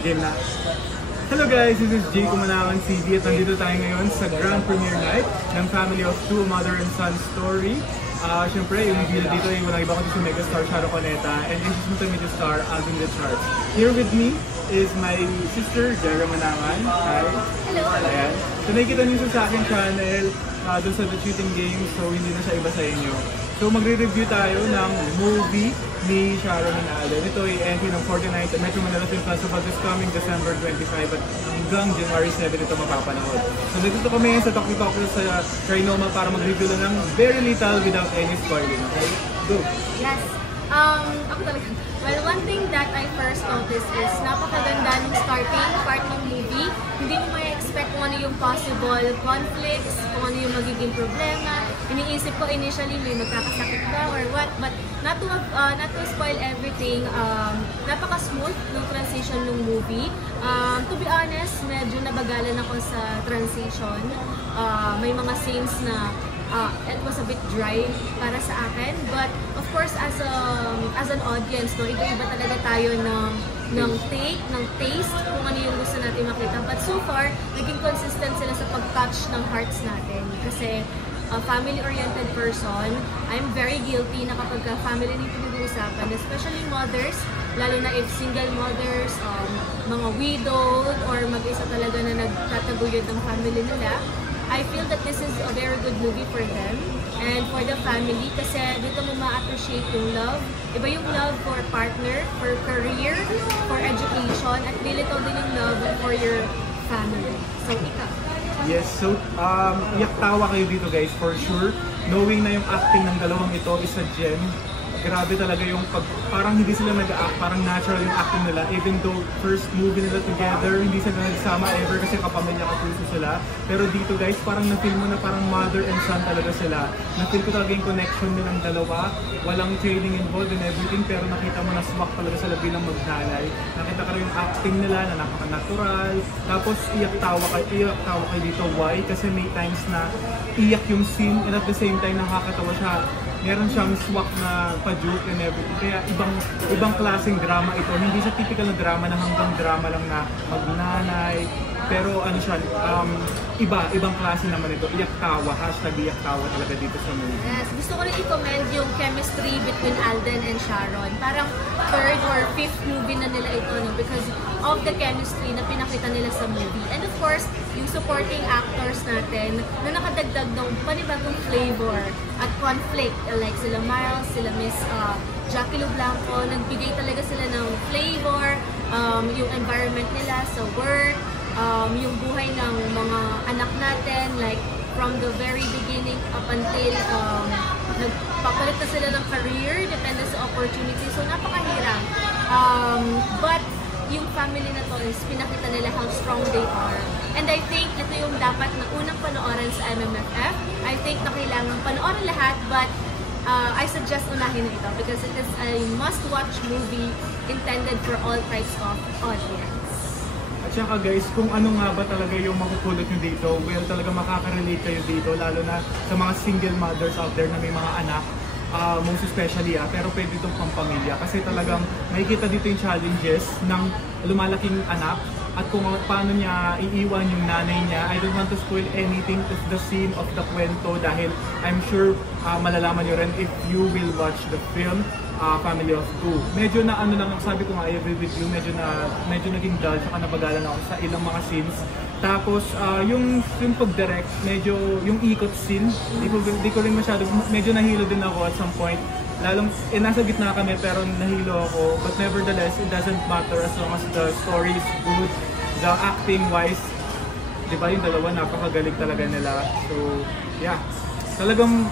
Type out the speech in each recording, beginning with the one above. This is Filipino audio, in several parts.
Game na. Hello guys, this is Jay Kumanangan CD at nandito tayo ngayon sa grand premiere night ng Family of Two, Mother and Son story. Siyempre, yung bida dito ay walang iba kundi si megastar Charo Coneta and yung multimedia star Alvin Richards. Here with me is my sister, Jera Manangan. Hi. Hello. Ayan. So nakikita niyo sa aking channel doon sa The Cheating Game, so hindi na siya iba sa inyo. So magre-review tayo ng movie ni Sharon and Alden. Ito ay entry ng 49th Metro Manila Film Festival this coming December 25 at hanggang January 7 ito mapapanood. So nandito kami sa Talkie Talk sa Trinoma para mag-review lang ng very little without any spoiling. Okay? Go! Yes. Ako talaga. Well, one thing that I first noticed is napakaganda ng starting part ng movie. Hindi mo may expect kung ano yung possible conflicts, kung ano yung magiging problema. Iniisip ko initially may magkakasakit ba or what, but not to spoil everything, napaka-smooth ng transition ng movie. To be honest, medyo nabagalan ako sa transition. May mga scenes na it was a bit dry para sa akin, but of course as an audience, no, iba-iba talaga tayo ng take, ng taste, kung ano yung gusto natin makita. But so far, naging consistent sila sa pag-touch ng hearts natin. Kasi a family-oriented person, I'm very guilty na kapag family nito pinag-uusapan, especially mothers, lalo na if single mothers, mga widowed, or mag-isa talaga na nagtataguyod ng family nila, I feel that this is a very good movie for them and for the family kasi dito mo ma-appreciate yung love. Iba yung love for partner, for career, for education, at lilitaw din yung love for your family. So, ikaw. Yes, so iyak tawa kayo dito guys for sure. Knowing na yung acting ng dalawang ito is a gem. Grabe talaga yung parang hindi sila nag-act, parang natural yung acting nila. Even though first movie nila together, hindi sila nagsama ever kasi kapamilya kapuso sila. Pero dito guys, parang na-feel mo na parang mother and son talaga sila. Na-feel ko talaga yung connection nilang dalawa. Walang trading involved in everything, pero nakita mo na swak talaga sila bilang magnanay. Nakita ka rin yung acting nila na napaka-natural. Tapos iyak tawa kayo dito. Why? Kasi may times na iyak yung scene and at the same time nakakatawa siya. Meron siyang swak na pa-joke and everything. Kaya ibang klaseng drama ito. Hindi siya typical na drama na hanggang drama lang na magnanay. Pero ano siya, ibang klase naman ito. Iyak tawa, hashtag iyak tawa talaga dito sa movie. Yes, gusto ko rin i-commend yung chemistry between Alden and Sharon. Parang third or fifth movie na nila ito, no? Because of the chemistry na pinakita nila sa movie. And of course, yung supporting actors natin na nakadagdag ng panibagong flavor at conflict. Like sila Miles, sila Miss Jackie Lu Blanco, nagbigay talaga sila ng flavor, yung environment nila sa work, yung buhay ng mga anak natin, like from the very beginning up until nagpapalit na sila ng career, depende sa opportunity. So napakahirap. But yung family na to is pinakita nila how strong they are. And I think ito yung dapat na unang panoorin sa MMFF. I think na kailangan panoorin lahat, but I suggest unahin na ito because it is a must-watch movie intended for all types of audience. At saka guys, kung ano nga ba talaga yung makupulot nyo dito, well talaga makaka-relate kayo dito, lalo na sa mga single mothers out there na may mga anak. Most especially pero pwede itong pampamilya kasi talagang makikita dito yung challenges ng lumalaking anak at kung paano niya iiwan yung nanay niya. I don't want to spoil anything of the scene of the kwento dahil I'm sure malalaman nyo rin if you will watch the film Family of Two. Medyo na ano lang, sabi ko nga, I agree with you, medyo naging dull, saka nabagalan ako sa ilang mga scenes. Tapos, yung pag-direct, medyo yung ikot scene, di ko rin masyado, medyo nahilo din ako at some point. Lalong, nasa gitna kami pero nahilo ako. But nevertheless, it doesn't matter as long as the story is good, the acting-wise, di ba yung dalawa, napakagaling talaga nila. So, yeah. Talagang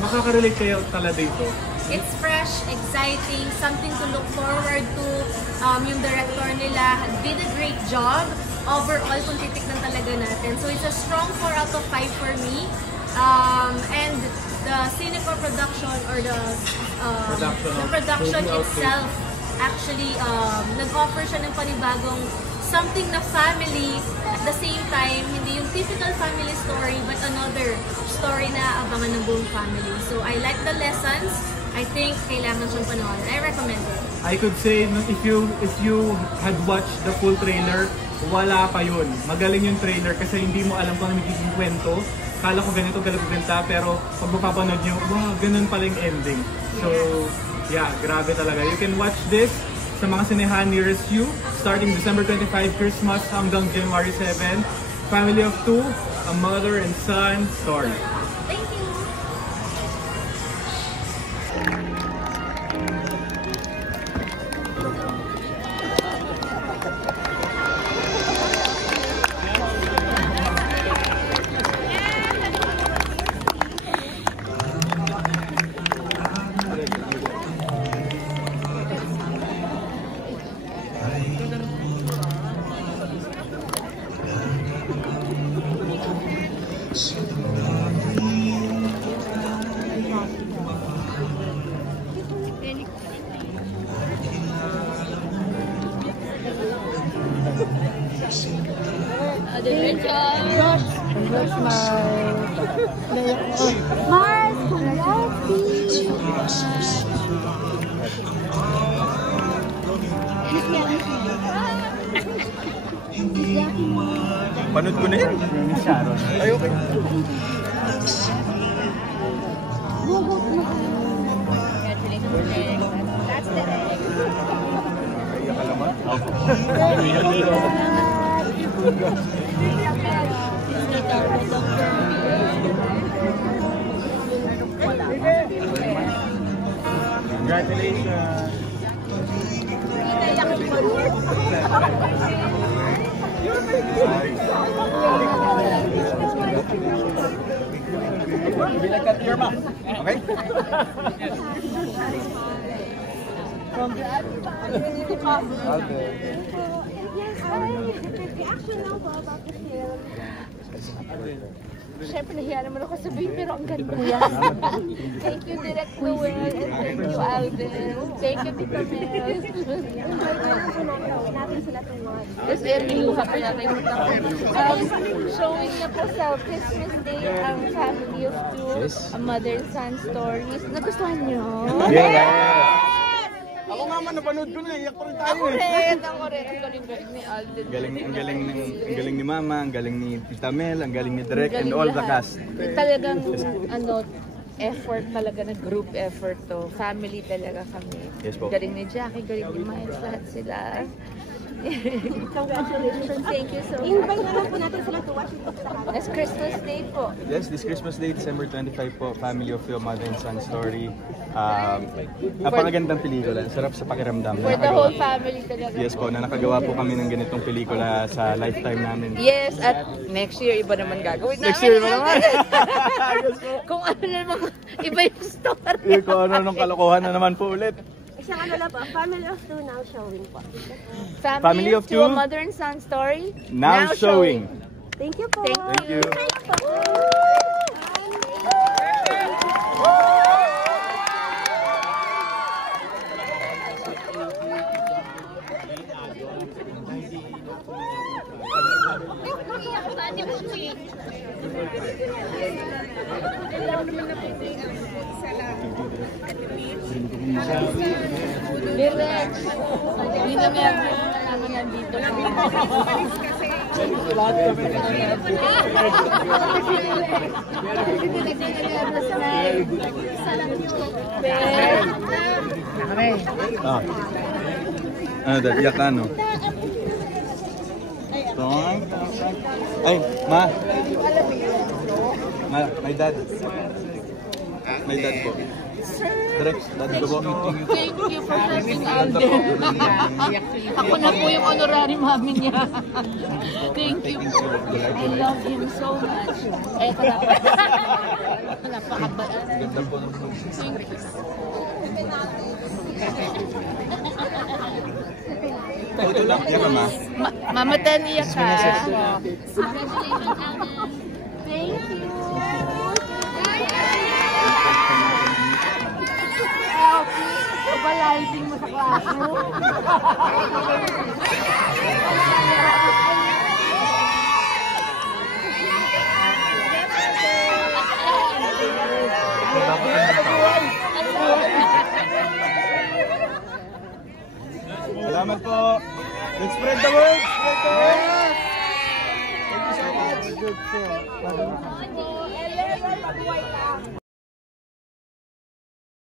makaka-relate kayo talaga dito. It's fresh, exciting, something to look forward to. Yung director nila did a great job. Overall, kung titignan talaga natin. So it's a strong 4 out of 5 for me. And the Cinecore production or the production itself actually nag-offer siya ng panibagong something na family at the same time, hindi yung typical family story but another story na abangan ng buong family. So I like the lessons I think kailangan siyang panoorin. I recommend it. I could say, no, if you had watched the full trailer, wala pa yun. Magaling yung trailer kasi hindi mo alam kung ano magiging kwento. Kala ko ganito, galabaganta, pero pag mapapanood nyo, wow, ganun pala yung ending. So, yeah, grabe talaga. You can watch this sa mga sinehan nearest you, starting December 25, Christmas hanggang January 7. Family of Two, a mother and son story. Thank you! Congrats, Mars! Panood ko na yan. Ay, okay. That's the egg. Kaya ka naman. Congratulations. Okay? Reaction now ba about the film? Siyempre, nahiya naman ako sabihin, pero ang ganda yan. Thank you, Direct Noel, and thank you, Alden. Thank you, Tita Mel. Natin sila tuwag. Kasi niluha pa natin yung showing na po sa Christmas Day ang Family of Two, a mother and son stories. Nagustuhan niyo? Yeah! Ako nga man, napanood ko na, iyak pa rin tayo eh. Ako rin. Ang galing ni Alden. Ang galing ni Mama, ang galing ni Tita Mel, ang galing ni Direk, and all the cast. Talagang, effort talaga na group effort to. Family talaga kami. Yes po. Galing ni Jackie, galing ni Miles, lahat sila. Congratulations. Thank you so much. Invite na lang po natin sila to watch it sa kanila. It's Christmas Day po. Yes, this Christmas Day, December 25 po, Family of Two, Mother and Son Story. Napakagandang pelikula, sarap sa pakiramdam. For the whole family talaga. Yes po, na nakagawa po kami ng ganitong pelikula sa lifetime namin. Yes, at next year iba naman gagawin namin. Next year iba naman. Kung ano naman, iba yung story. Kung ano nung kalokohan na naman po ulit. Isang ano lang po, Family of Two now showing po. Family of Two, a mother and son story. Now showing. Thank you po. Thank you. Direct. Hindi na meron namin nandito. Ano dad, iyak ka no? Ay, ma! My dad. My dad po. Direct, dad ko po. Thank you for trusting Alden. Ako na po yung honorary mami niya. Thank you. I love him so much. Eh, napakabait. Ganda po. Thank you. Ito lang, yan ma. Mama Tania ka. Congratulations, Alden! Thank you. Balaiting mo sa klase. Ang Salamat po. Let's spread the word. Spread the word. Thank you so much.